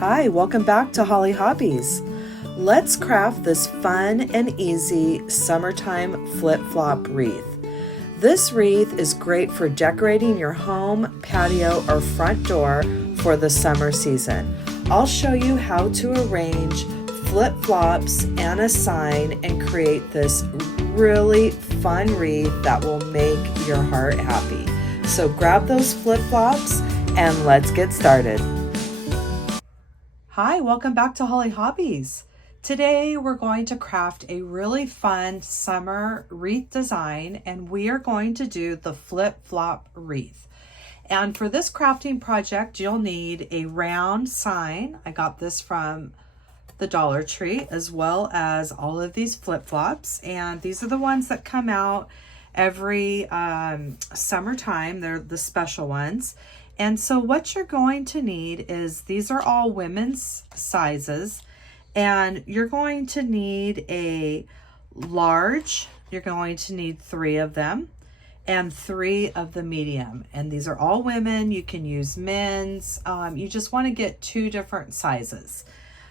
Hi, welcome back to Hollie Hobbies. Let's craft this fun and easy summertime flip-flop wreath. This wreath is great for decorating your home, patio, or front door for the summer season. I'll show you how to arrange flip-flops and a sign and create this really fun wreath that will make your heart happy. So grab those flip-flops and let's get started. Hi, welcome back to Hollie Hobbies. Today we're going to craft a really fun summer wreath design, and we are going to do the flip-flop wreath. And for this crafting project, you'll need a round sign. I got this from the Dollar Tree, as well as all of these flip-flops. And these are the ones that come out every summertime. They're the special ones. And so what you're going to need is, these are all women's sizes, and you're going to need a large, you're going to need 3 of them, and 3 of the medium. And these are all women. You can use men's. You just want to get 2 different sizes.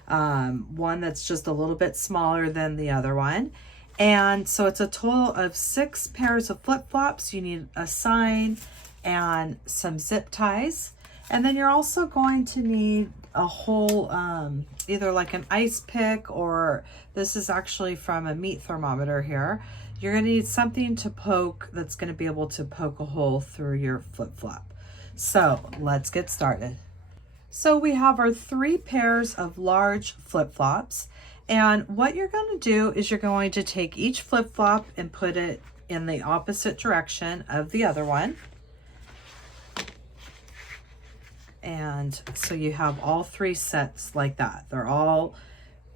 One that's just a little bit smaller than the other one. And so it's a total of 6 pairs of flip-flops. You need a sign and some zip ties, and then you're also going to need a whole either like an ice pick, or this is actually from a meat thermometer here. You're going to need something to poke, that's going to be able to poke a hole through your flip-flop. So let's get started. So we have our 3 pairs of large flip-flops, and what you're going to do is you're going to take each flip-flop and put it in the opposite direction of the other one. And so you have all 3 sets like that. They're all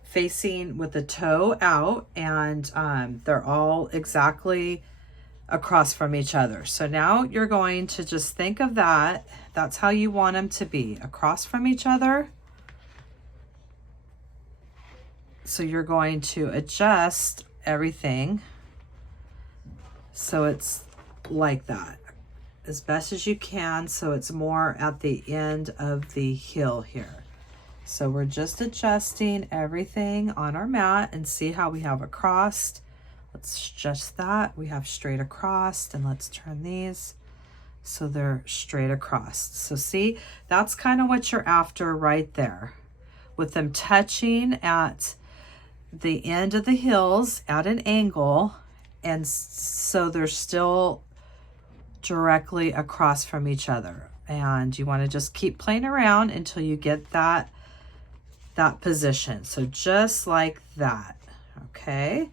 facing with the toe out, and they're all exactly across from each other. So now you're going to just think of that. That's how you want them to be, across from each other. So you're going to adjust everything so it's like that as best as you can, so it's more at the end of the heel here. So we're just adjusting everything on our mat, and see how we have across. Let's adjust that. We have straight across, and let's turn these so they're straight across. So see, that's kind of what you're after right there, with them touching at the end of the heels at an angle, and so they're still directly across from each other. And you want to just keep playing around until you get that position. So just like that. Okay,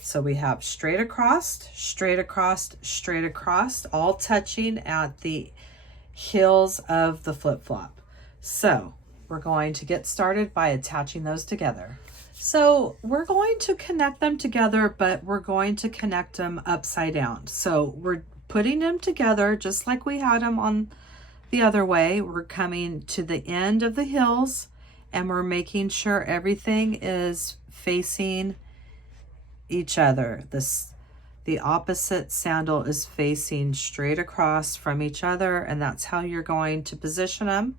so we have straight across, straight across, straight across, all touching at the heels of the flip-flop. So we're going to get started by attaching those together. So we're going to connect them together, but we're going to connect them upside down. So we're putting them together just like we had them on the other way. We're coming to the end of the heels, and we're making sure everything is facing each other. The opposite sandal is facing straight across from each other, and that's how you're going to position them.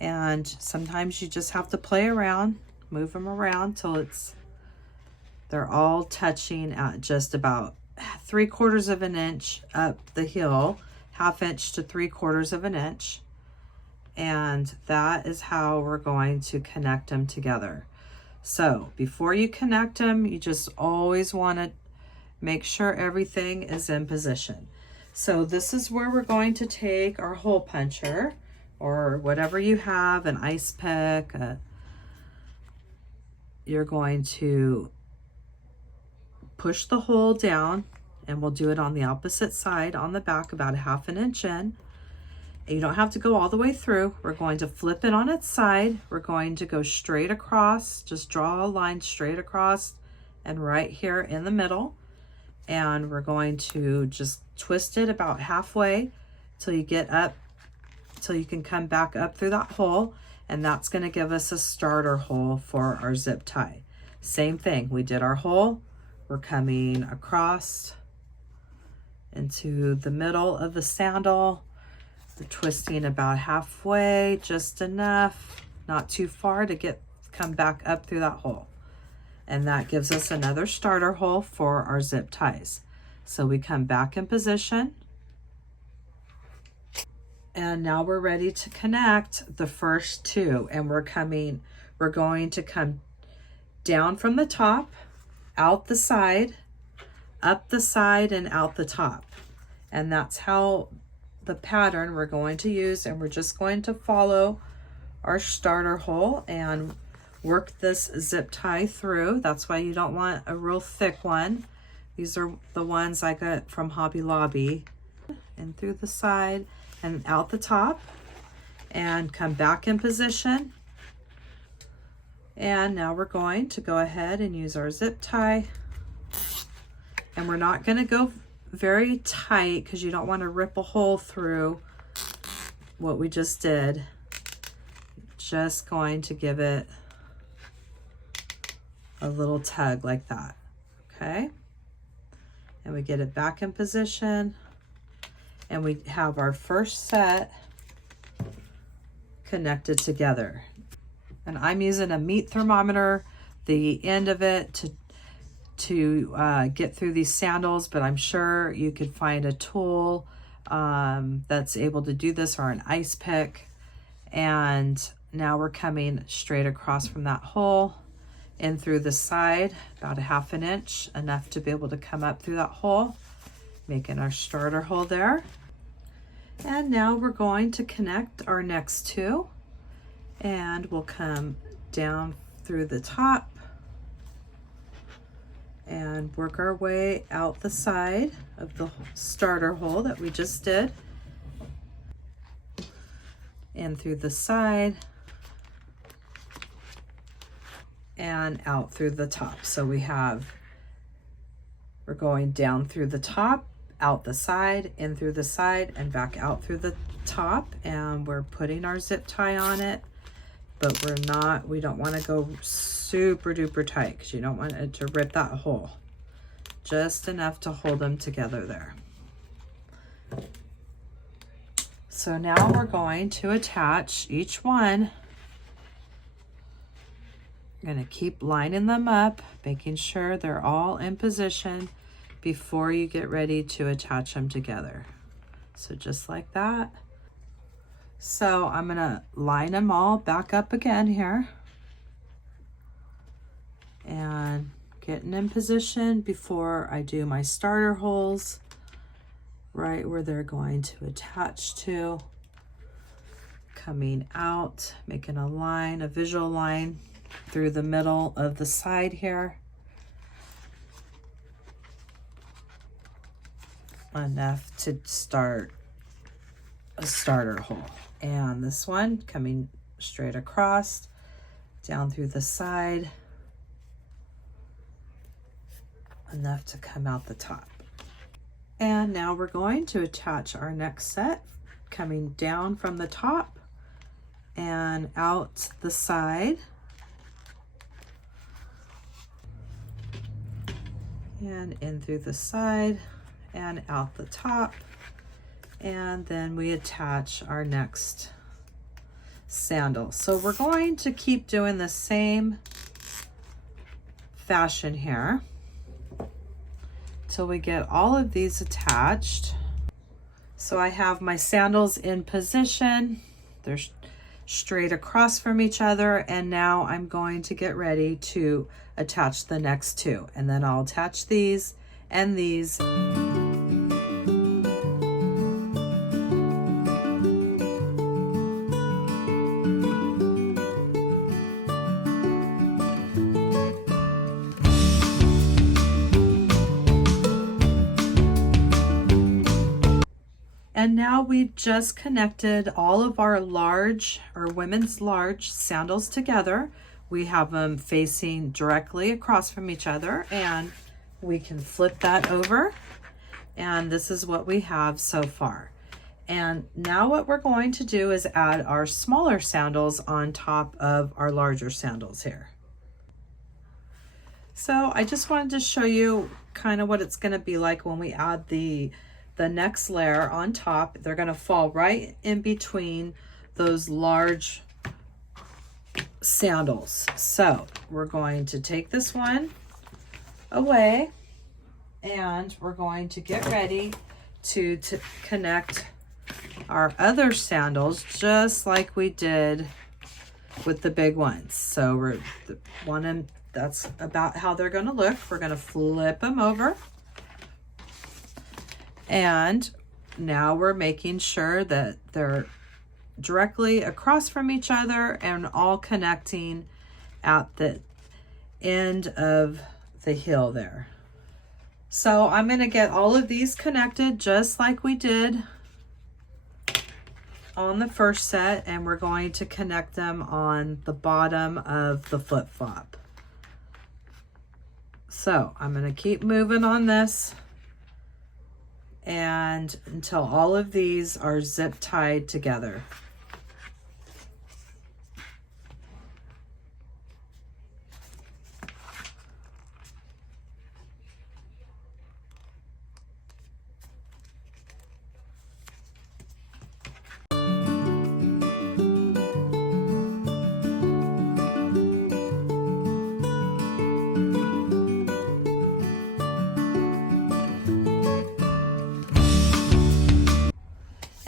And sometimes you just have to play around, move them around till they're all touching at just about 3/4 of an inch up the heel, 1/2 inch to 3/4 of an inch. And that is how we're going to connect them together. So before you connect them, you just always want to make sure everything is in position. So this is where we're going to take our hole puncher, or whatever you have, an ice pick. You're going to push the hole down, and we'll do it on the opposite side on the back, about 1/2 inch in. And you don't have to go all the way through. We're going to flip it on its side. We're going to go straight across, just draw a line straight across and right here in the middle. And we're going to just twist it about halfway till you get up, till you can come back up through that hole. And that's going to give us a starter hole for our zip tie. Same thing, we did our hole. We're coming across into the middle of the sandal. We're twisting about halfway, just enough not too far to come back up through that hole. And that gives us another starter hole for our zip ties. So we come back in position. And now we're ready to connect the first two. And we're going to come down from the top, out the side, up the side, and out the top. And that's how the pattern we're going to use. And we're just going to follow our starter hole and work this zip tie through. That's why you don't want a real thick one. These are the ones I got from Hobby Lobby. And through the side and out the top, and come back in position. And now we're going to go ahead and use our zip tie. And we're not going to go very tight because you don't want to rip a hole through what we just did. Just going to give it a little tug like that. Okay. And we get it back in position. And we have our first set connected together. And I'm using a meat thermometer, the end of it, to get through these sandals, but I'm sure you could find a tool that's able to do this, or an ice pick. And now we're coming straight across from that hole in through the side, about a 1/2 inch, enough to be able to come up through that hole, making our starter hole there. And now we're going to connect our next two, and we'll come down through the top and work our way out the side of the starter hole that we just did, in through the side and out through the top. So we're going down through the top, out the side, in through the side, and back out through the top. And we're putting our zip tie on it, but we don't want to go super duper tight because you don't want it to rip that hole. Just enough to hold them together there. So now we're going to attach each one. I'm going to keep lining them up, making sure they're all in position before you get ready to attach them together. So just like that. So I'm going to line them all back up again here and getting in position before I do my starter holes, right where they're going to attach to. Coming out, making a line, a visual line through the middle of the side here. Enough to start a starter hole. And this one coming straight across, down through the side, enough to come out the top. And now we're going to attach our next set, coming down from the top and out the side. And in through the side and out the top. And then we attach our next sandal. So we're going to keep doing the same fashion here till we get all of these attached. So I have my sandals in position. They're straight across from each other. And now I'm going to get ready to attach the next two. And then I'll attach these and these. And now we just connected all of our large or women's large sandals together. We have them facing directly across from each other, and we can flip that over. And this is what we have so far. And now what we're going to do is add our smaller sandals on top of our larger sandals here. So I just wanted to show you kind of what it's going to be like when we add the next layer on top. They're going to fall right in between those large sandals. So we're going to take this one away and we're going to get ready to connect our other sandals just like we did with the big ones. So we're that's about how they're going to look. We're going to flip them over, and now we're making sure that they're directly across from each other and all connecting at the end of the heel there. So I'm going to get all of these connected just like we did on the first set, and we're going to connect them on the bottom of the flip-flop. So I'm going to keep moving on this and until all of these are zip tied together.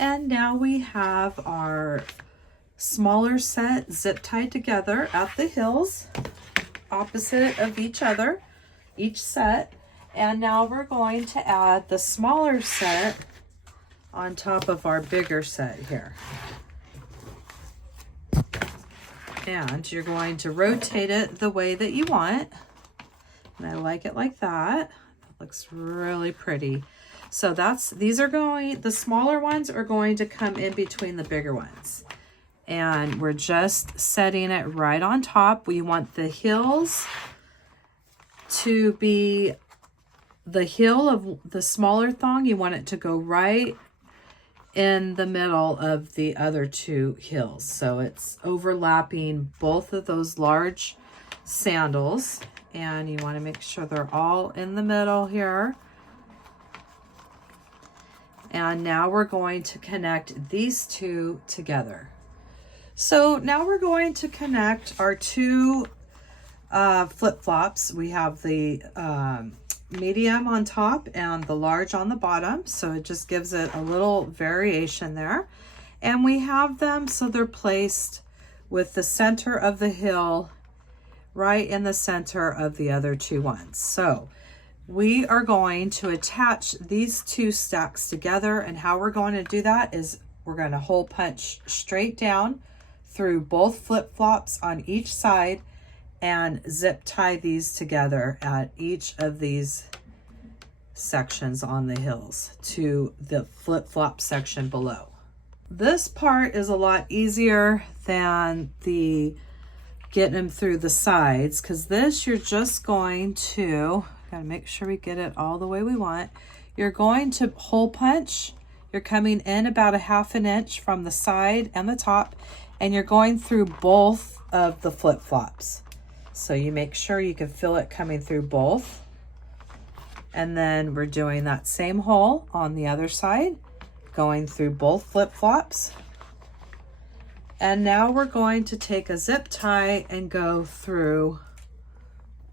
And now we have our smaller set zip tied together at the heels, opposite of each other, each set. And now we're going to add the smaller set on top of our bigger set here. And you're going to rotate it the way that you want. And I like it like that. It looks really pretty. So the smaller ones are going to come in between the bigger ones. And we're just setting it right on top. We want the heels to be the heel of the smaller thong. You want it to go right in the middle of the other two heels. So it's overlapping both of those large sandals. And you want to make sure they're all in the middle here. And now we're going to connect these two together. So now we're going to connect our two flip-flops. We have the medium on top and the large on the bottom. So it just gives it a little variation there. And we have them so they're placed with the center of the heel right in the center of the other two ones. So we are going to attach these two stacks together, and how we're going to do that is we're going to hole punch straight down through both flip-flops on each side and zip tie these together at each of these sections on the heels to the flip-flop section below. This part is a lot easier than the getting them through the sides, because this you're just going to gotta make sure we get it all the way we want. You're going to hole punch. You're coming in about 1/2 inch from the side and the top, and you're going through both of the flip-flops. So you make sure you can feel it coming through both. And then we're doing that same hole on the other side, going through both flip-flops. And now we're going to take a zip tie and go through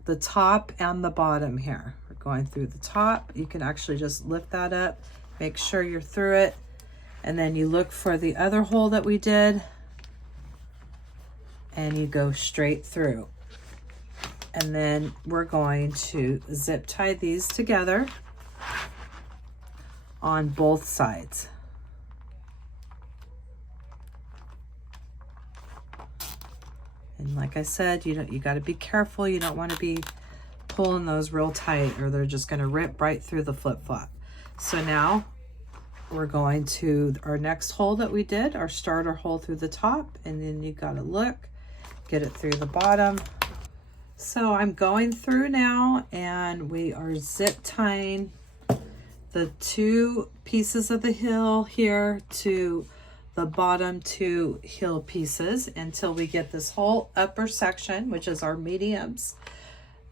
the top and the bottom here. We're going through the top. You can actually just lift that up, make sure you're through it, and then you look for the other hole that we did and you go straight through. And then we're going to zip tie these together on both sides. And like I said, you got to be careful. You don't want to be pulling those real tight or they're just going to rip right through the flip-flop. So now we're going to our next hole that we did, our starter hole through the top, and then you got to look, get it through the bottom. So I'm going through now and we are zip tying the two pieces of the heel here to the bottom two heel pieces until we get this whole upper section, which is our mediums,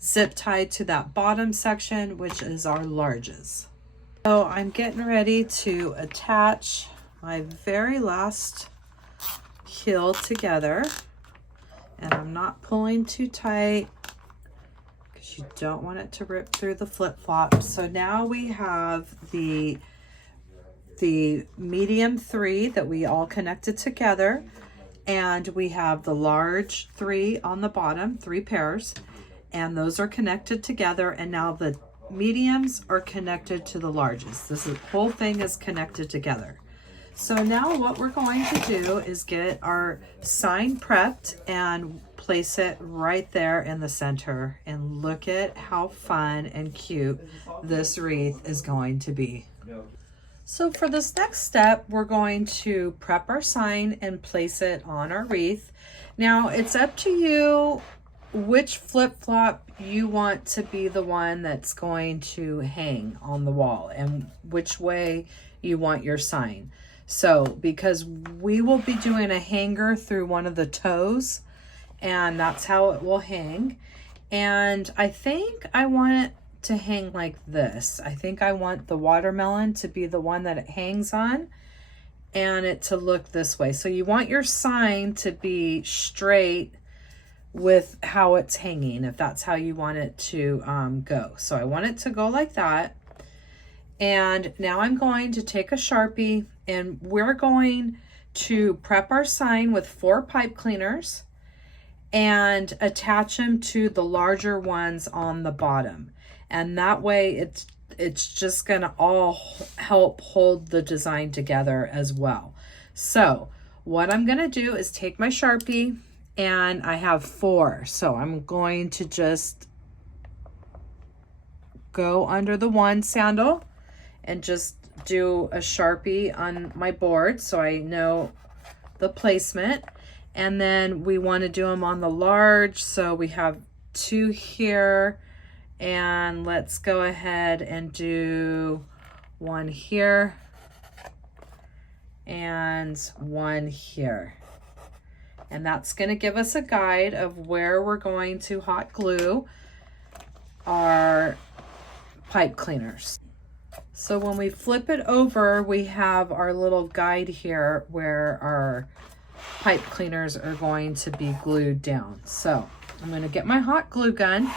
zip tied to that bottom section, which is our larges. So I'm getting ready to attach my very last heel together, and I'm not pulling too tight because you don't want it to rip through the flip-flop. So now we have the medium 3 that we all connected together, and we have the large 3 on the bottom, 3 pairs, and those are connected together, and now the mediums are connected to the largest. Whole thing is connected together. So now what we're going to do is get our sign prepped and place it right there in the center, and look at how fun and cute this wreath is going to be. So for this next step, we're going to prep our sign and place it on our wreath. Now it's up to you which flip-flop you want to be the one that's going to hang on the wall and which way you want your sign. So because we will be doing a hanger through one of the toes, and that's how it will hang. And I think I want it to hang like this. I think I want the watermelon to be the one that it hangs on, and it to look this way. So you want your sign to be straight with how it's hanging, if that's how you want it to go. So I want it to go like that. And now I'm going to take a Sharpie, and we're going to prep our sign with 4 pipe cleaners and attach them to the larger ones on the bottom. And that way it's just gonna all help hold the design together as well. So what I'm gonna do is take my Sharpie, and I have 4. So I'm going to just go under the one sandal and just do a Sharpie on my board so I know the placement. And then we want to do them on the large. So we have 2 here, and let's go ahead and do 1 here and 1 here. And that's going to give us a guide of where we're going to hot glue our pipe cleaners. So when we flip it over, we have our little guide here where our pipe cleaners are going to be glued down. So I'm going to get my hot glue gun,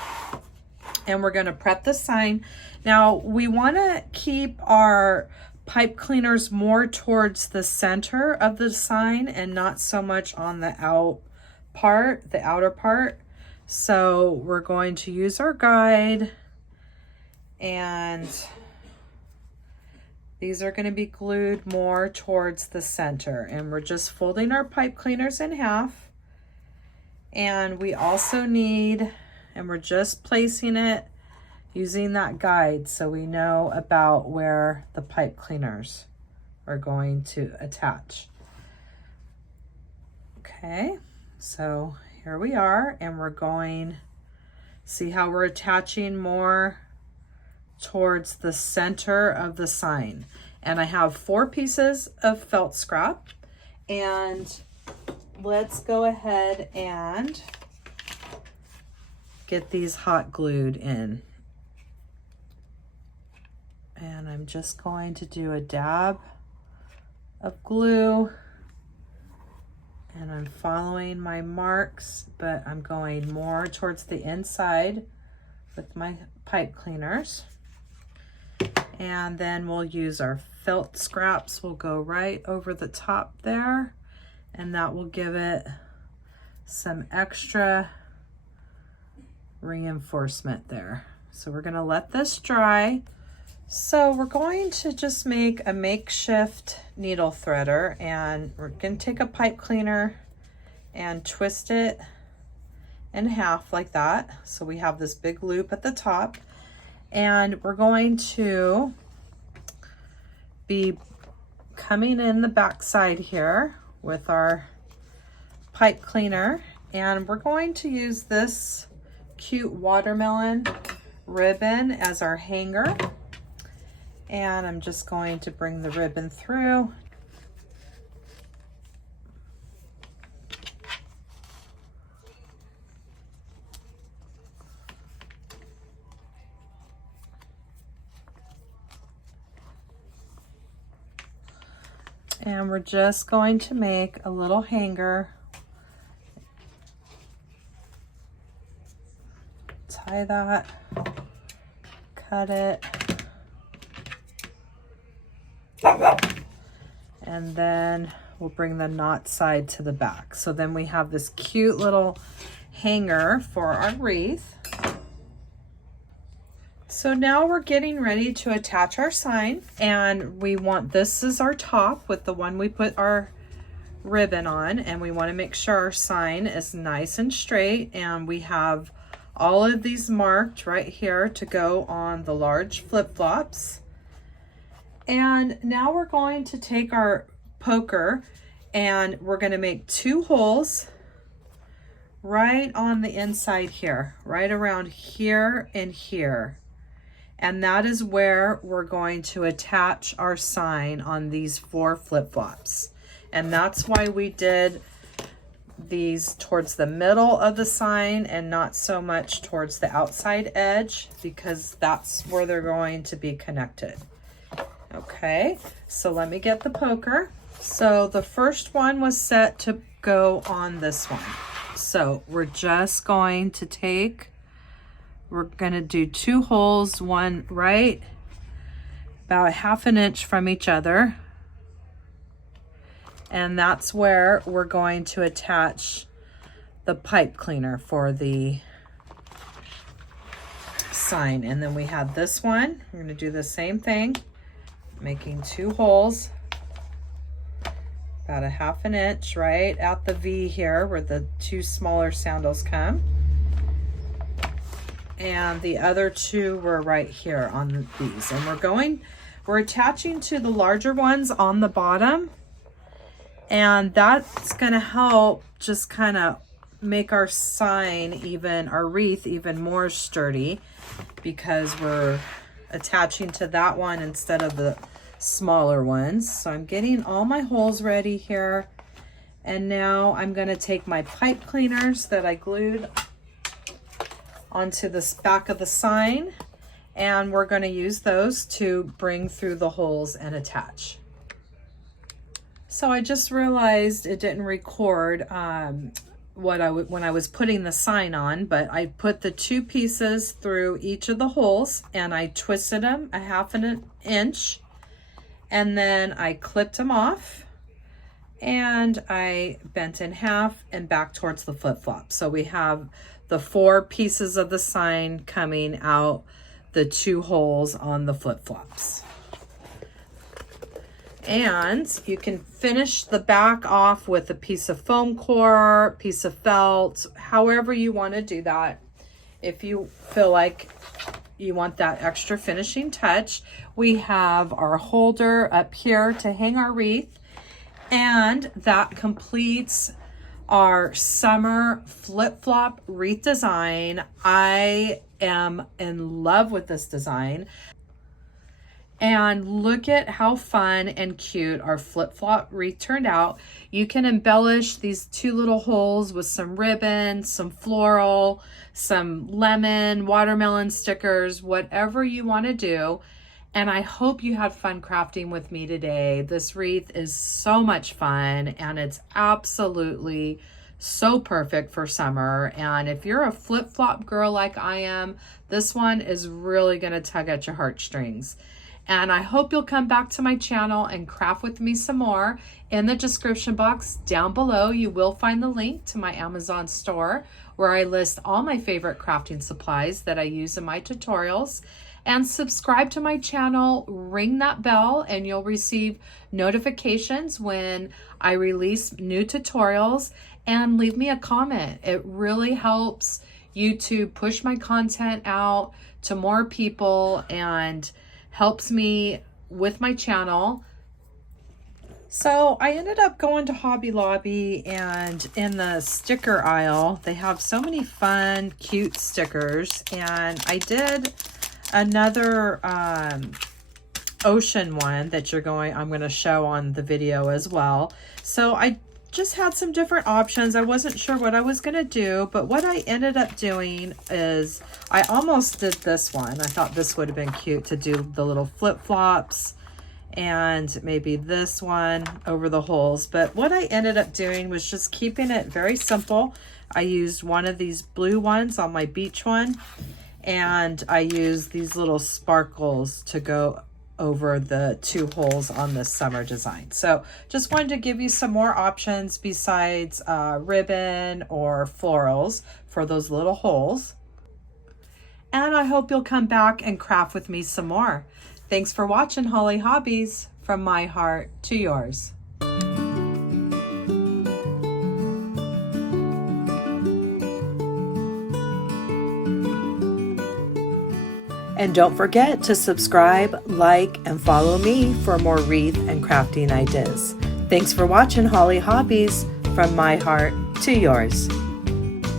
and we're going to prep the sign. Now we want to keep our pipe cleaners more towards the center of the sign and not so much on the outer part. So we're going to use our guide, and these are going to be glued more towards the center, and we're just folding our pipe cleaners in half. And we also need, and we're just placing it using that guide so we know about where the pipe cleaners are going to attach. Okay, so here we are, and we're going, see how we're attaching more towards the center of the sign. And I have 4 pieces of felt scrap, and let's go ahead and get these hot glued in. And I'm just going to do a dab of glue, and I'm following my marks, but I'm going more towards the inside with my pipe cleaners. And then we'll use our felt scraps. We'll go right over the top there, and that will give it some extra reinforcement there. So we're gonna let this dry. So we're going to just make a makeshift needle threader, and we're going to take a pipe cleaner and twist it in half like that. So we have this big loop at the top, and we're going to be coming in the back side here with our pipe cleaner, and we're going to use this cute watermelon ribbon as our hanger. And I'm just going to bring the ribbon through. And we're just going to make a little hanger tie that, cut it, and then we'll bring the knot side to the back. So then we have this cute little hanger for our wreath. So now we're getting ready to attach our sign, and we want, this is our top with the one we put our ribbon on, and we want to make sure our sign is nice and straight, and we have all of these marked right here to go on the large flip-flops. And now we're going to take our poker and we're going to make 2 holes right on the inside here, right around here and here. And that is where we're going to attach our sign on these 4 flip-flops. And that's why we did these towards the middle of the sign and not so much towards the outside edge, because that's where they're going to be connected. Okay, so let me get the poker. So the first one was set to go on this one. So we're just going to take, we're going to do 2 holes, one right about 1/2 inch from each other. And that's where we're going to attach the pipe cleaner for the sign. And then we have this one. We're going to do the same thing, making 2 holes about 1/2 inch right at the V here where the 2 smaller sandals come. And the other 2 were right here on these. And we're attaching to the larger ones on the bottom. And that's going to help just kind of make our sign even, our wreath even more sturdy, because we're attaching to that one instead of the smaller ones. So I'm getting all my holes ready here. And now I'm going to take my pipe cleaners that I glued onto the back of the sign, and we're going to use those to bring through the holes and attach. So I just realized it didn't record when I was putting the sign on, but I put the 2 pieces through each of the holes and I twisted them 1/2 inch, and then I clipped them off and I bent in half and back towards the flip-flop. So we have the 4 pieces of the sign coming out the 2 holes on the flip-flops. And you can finish the back off with a piece of foam core, piece of felt, however you want to do that. If you feel like you want that extra finishing touch, we have our holder up here to hang our wreath, and that completes our summer flip-flop wreath design. I am in love with this design. And look at how fun and cute our flip-flop wreath turned out. You can embellish these 2 little holes with some ribbon, some floral, some lemon, watermelon stickers, whatever you want to do. And I hope you had fun crafting with me today. This wreath is so much fun, and it's absolutely so perfect for summer. And if you're a flip-flop girl like I am, this one is really going to tug at your heartstrings. And I hope you'll come back to my channel and craft with me some more. In the description box down below, you will find the link to my Amazon store, where I list all my favorite crafting supplies that I use in my tutorials. And subscribe to my channel, ring that bell, and you'll receive notifications when I release new tutorials. And leave me a comment. It really helps YouTube push my content out to more people and helps me with my channel. So I ended up going to Hobby Lobby, and in the sticker aisle, they have so many fun, cute stickers. And I did another ocean one that I'm going to show on the video as well. So I just had some different options. I wasn't sure what I was going to do, but what I ended up doing is I almost did this one. I thought this would have been cute to do the little flip-flops and maybe this one over the holes. But what I ended up doing was just keeping it very simple. I used one of these blue ones on my beach one, and I used these little sparkles to go over the 2 holes on this summer design. So just wanted to give you some more options besides ribbon or florals for those little holes. And I hope you'll come back and craft with me some more. Thanks for watching Hollie Hobbies, from my heart to yours. And don't forget to subscribe, like, and follow me for more wreath and crafting ideas. Thanks for watching Hollie Hobbies, from my heart to yours.